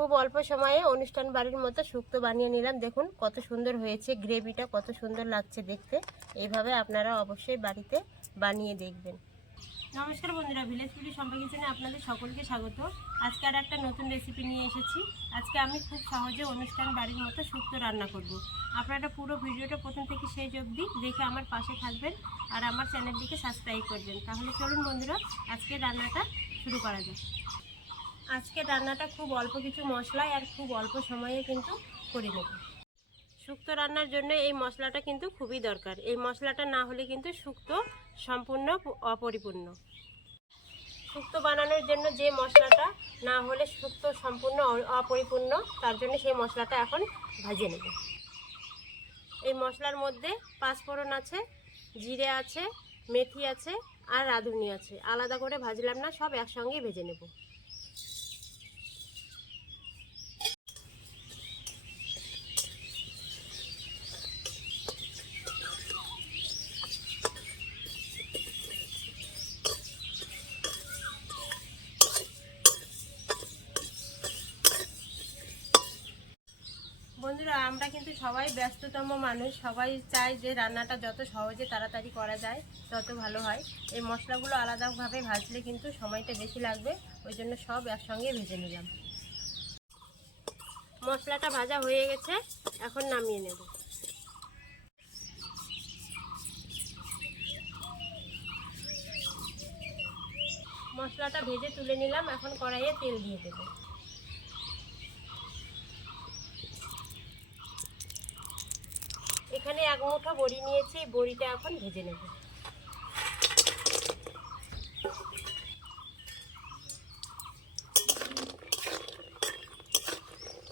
খুব অল্প সময়ে অনুষ্ঠান বাড়ির মতো শুক্তো বানিয়ে নিলাম। দেখুন কত সুন্দর হয়েছে গ্রেভিটা, কত সুন্দর লাগছে দেখতে। এইভাবে আপনারা অবশ্যই বাড়িতে বানিয়ে দেখবেন। নমস্কার বন্ধুরা, ভিলেজ ফুডি সম্পর্কে আপনাদের সকলকে স্বাগত। আজকে আর একটা নতুন রেসিপি নিয়ে এসেছি। আজকে আমি খুব সহজে অনুষ্ঠান বাড়ির মতো শুক্তো রান্না করব। আপনারা পুরো ভিডিওটা প্রথম থেকে শেষ অবধি দেখে আমার পাশে থাকবেন আর আমার চ্যানেলটিকে সাবস্ক্রাইব করবেন। তাহলে চলুন বন্ধুরা আজকে রান্নাটা শুরু করা যাক। আজকে রান্নাটা খুব অল্প কিছু মশলায় আর খুব অল্প সময়ে কিন্তু করে নেব। শুক্তো রান্নার জন্য এই মশলাটা কিন্তু খুবই দরকার। এই মশলাটা না হলে কিন্তু শুক্তো সম্পূর্ণ অপরিপূর্ণ। শুক্তো বানানোর জন্য যে মশলাটা না হলে শুক্তো সম্পূর্ণ অপরিপূর্ণ, তার জন্য সেই মশলাটা এখন ভাজে নেব। এই মশলার মধ্যে পাঁচফোড়ন আছে, জিরে আছে, মেথি আছে আর রাঁধুনি আছে। আলাদা করে ভাজলাম না, সব একসঙ্গেই ভেজে নেব বন্ধুরা আমরা কিন্তু সবাই ব্যস্ততম মানুষ। সবাই চায় যে রান্নাটা যত সহজে তাড়াতাড়ি করা যায়, তত ভালো হয়। এই মশলাগুলো আলাদাভাবে ভাজলে কিন্তু সময়টা বেশি লাগবে, ওই জন্য সব একসঙ্গে ভেজে নিলাম। মশলাটা ভাজা হয়ে গেছে, এখন নামিয়ে নেব। মশলাটা ভেজে তুলে নিলাম, এখন কড়াইয়ে তেল দিয়ে দেবো। এখানে এক মুঠো বড়ি নিয়েছি, বড়িটা এখন ভেজে নেব।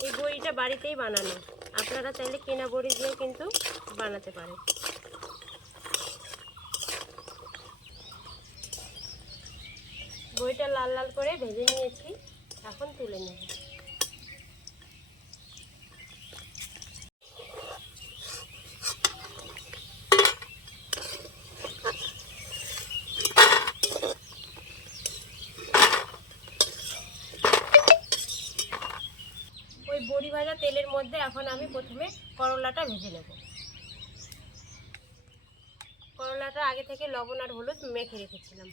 এই বড়িটা বাড়িতেই বানানো। আপনারা চাইলে কেনা বড়ি দিয়ে কিন্তু বানাতে পারেন। বইটা লাল লাল করে ভেজে নিয়েছি, এখন তুলে নেব। ওই ভাজা তেলের মধ্যে এখন আমি প্রথমে করলাটা ভেজে নেব। করলাটা আগে থেকে লবণ আর হলুদ মেখে রেখেছিলাম।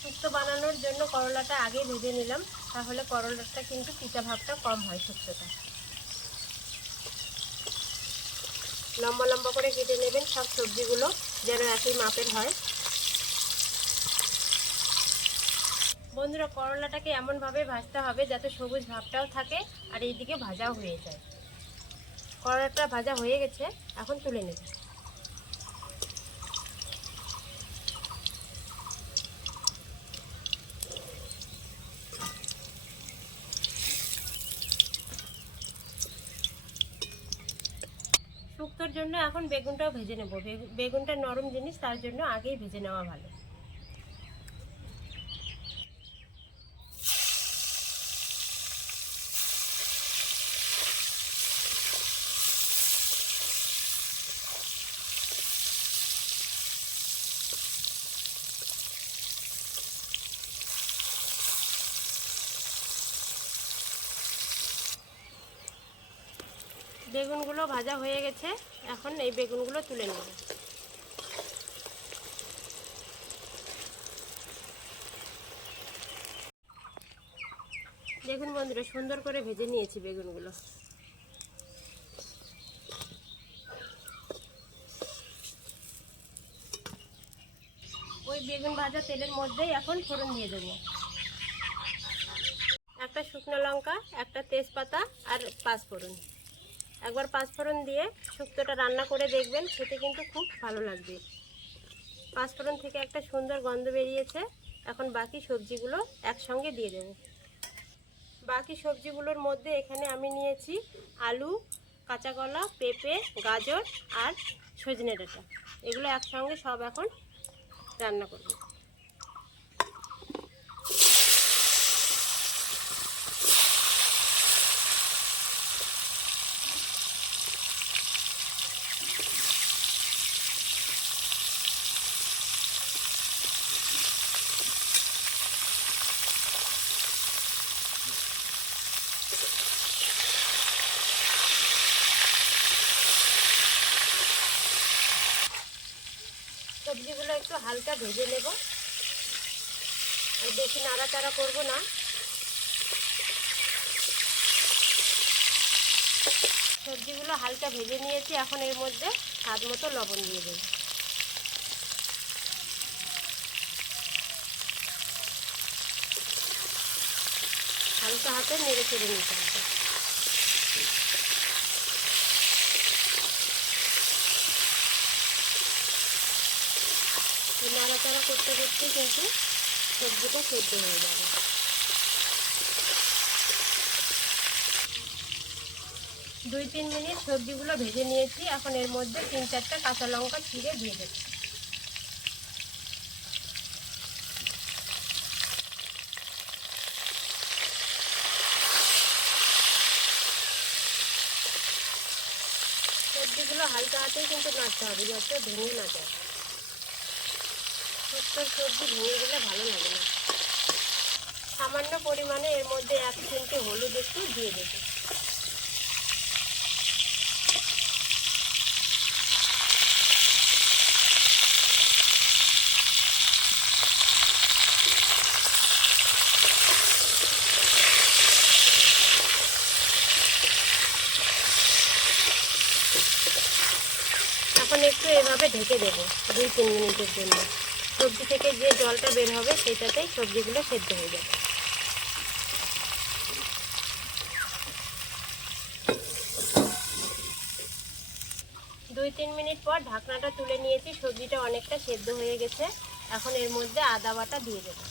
শুক্তো বানানোর জন্য করলাটা আগে ভেজে নিলাম, তাহলে করলাটা কিন্তু পিঠা ভাবটা কম হয় শুক্তোটা লম্বা লম্বা করে কেটে নেবেন সব সবজিগুলো যেন একই মাপের হয়। বন্ধুরা, করলাটাকে এমনভাবে ভাজতে হবে যাতে সবুজ ভাবটাও থাকে আর এইদিকে ভাজাও হয়ে যায়। করলাটা ভাজা হয়ে গেছে, এখন তুলে নেব শুক্তোর জন্য এখন বেগুনটাও ভেজে নেব। বেগু- বেগুনটা নরম জিনিস, তার জন্য আগেই ভেজে নেওয়া ভালো। বেগুনগুলো ভাজা হয়ে গেছে। এখন এই বেগুনগুলো তুলে নেব। দেখুন বন্ধুরা, সুন্দর করে ভেজে নিয়েছি বেগুনগুলো। ওই বেগুন ভাজা তেলের মধ্যেই এখন ফোড়ন দিয়ে দেবো। একটা শুকনো লঙ্কা, একটা তেজপাতা আর পাঁচ পাঁচফোড়ন একবার পাঁচফোড়ন দিয়ে শুক্তোটা রান্না করে দেখবেন, খেতে কিন্তু খুব ভালো লাগবে। পাঁচফোড়ন থেকে একটা সুন্দর গন্ধ বেরিয়েছে, এখন বাকি সবজিগুলো একসঙ্গে দিয়ে দেব। বাকি সবজিগুলোর মধ্যে এখানে আমি নিয়েছি আলু কাঁচা কলা পেঁপে, গাজর আর সজনে ডাঁটা। এগুলো একসঙ্গে সব এখন রান্না করব। সবজিগুলো একটু হালকা ভেজে নেব। আর বেশি নাড়াচাড়া করব না। সবজিগুলো হালকা ভেজে নিয়েছি, এখন এর মধ্যে স্বাদ মতো লবণ দিয়ে দেবো। হালকা হাতে নেড়ে চেড়ে নিতে হবে। নাড়াচাড়া করতে করতে কিন্তু সবজিটা সেদ্ধ হয়ে যাবে। দুই তিন মিনিট সবজিগুলো ভেজে নিয়েছি। এখন এর মধ্যে তিন চারটা কাঁচা লঙ্কা ছিঁড়ে দিয়ে দেবো। সবজিগুলো হালকা হাতেই কিন্তু নাড়তে হবে, যাতে ভেঙে না যায়। শুক্ত সবজি ভেঙে গেলে ভালো লাগে না। সামান্য পরিমাণে এর মধ্যে এক চিমটি হলুদ একটু দিয়ে দেবো। এখন একটু এভাবে ঢেকে দেবো, দুই তিন মিনিটের জন্য। সবজি থেকে যে জলটা বের হবে সেটাতেই সবজিগুলো সেদ্ধ হয়ে যাবে। দুই তিন মিনিট পর ঢাকনাটা তুলে নিয়েছি, সবজিটা অনেকটা সেদ্ধ হয়ে গেছে। এখন এর মধ্যে আদা বাটা দিয়ে দেবো।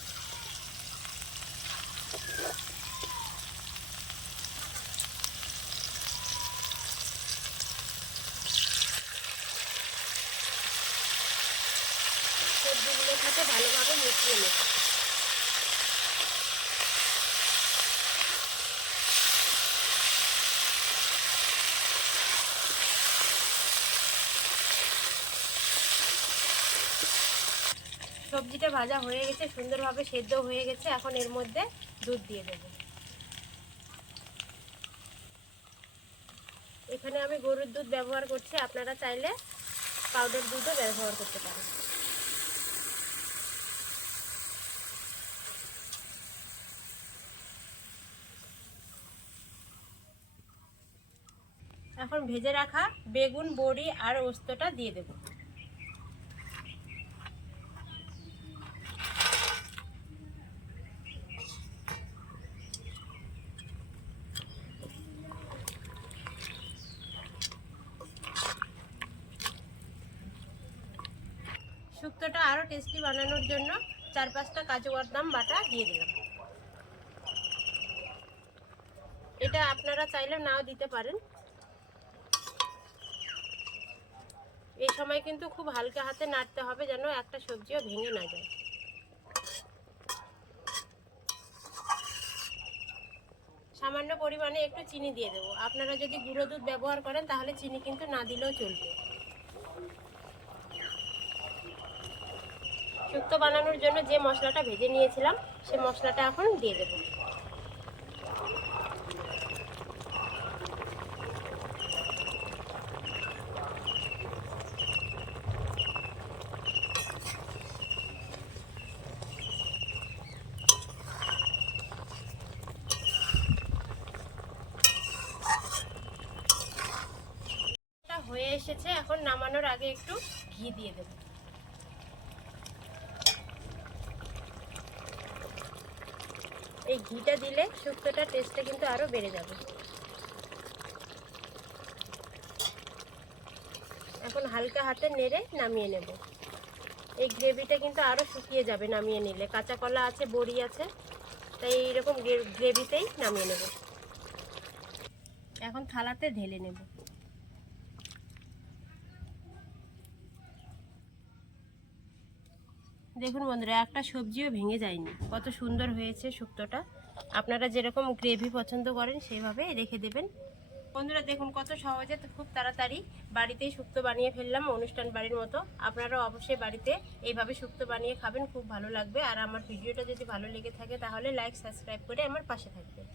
সবজিগুলোর সাথে ভালোভাবে মিশিয়ে নেব। সবজিটা ভাজা হয়ে গেছে, সুন্দরভাবে সেদ্ধ হয়ে গেছে, এখন এর মধ্যে দুধ দিয়ে দেব। এখানে আমি গরুর দুধ ব্যবহার করছি, আপনারা চাইলে পাউডার দুধও ব্যবহার করতে পারেন। এখন ভেজে রাখা বেগুন, বড়ি আর ওস্তটা দিয়ে দেব। শুক্তোটা আরও টেস্টি বানানোর জন্য চার পাঁচটা কাজু বাদাম বাটা দিয়ে দিলাম। এটা আপনারা চাইলে নাও দিতে পারেন। এই সময় কিন্তু খুব হালকা হাতে নাড়তে হবে যেন একটা সবজিও ভেঙে না যায়। সামান্য পরিমাণে একটু চিনি দিয়ে দেবো। আপনারা যদি গুঁড়ো দুধ ব্যবহার করেন, তাহলে চিনি কিন্তু না দিলেও চলবে। শুক্তো বানানোর জন্য যে মশলাটা ভেজে নিয়েছিলাম, সে মশলাটা এখন দিয়ে দেবো এটা হয়ে এসেছে এখন নামানোর আগে একটু ঘি দিয়ে দেব। এই ঘিটা দিলে শুক্তোটার টেস্টটা কিন্তু আরও বেড়ে যাবে। এখন হালকা হাতে নেড়ে নামিয়ে নেব। এই গ্রেভিটা কিন্তু আরও শুকিয়ে যাবে নামিয়ে নিলে। কাঁচা কলা আছে, বড়ি আছে, তাই এইরকম গ্রেভিতেই নামিয়ে নেব। এখন থালাতে ঢেলে নেব। দেখুন বন্ধুরা, একটা সবজিও ভেঙে যায়নি। কত সুন্দর হয়েছে শুক্তোটা। আপনারা যেরকম গ্রেভি পছন্দ করেন, সেইভাবে রেখে দেবেন। বন্ধুরা, দেখুন কত সহজে খুব তাড়াতাড়ি বাড়িতেই শুক্তো বানিয়ে ফেললাম, অনুষ্ঠান বাড়ির মতো। আপনারা অবশ্যই বাড়িতে এইভাবে শুক্তো বানিয়ে খাবেন, খুব ভালো লাগবে। আর আমার ভিডিওটা যদি ভালো লেগে থাকে, তাহলে লাইক সাবস্ক্রাইব করে আমার পাশে থাকবেন।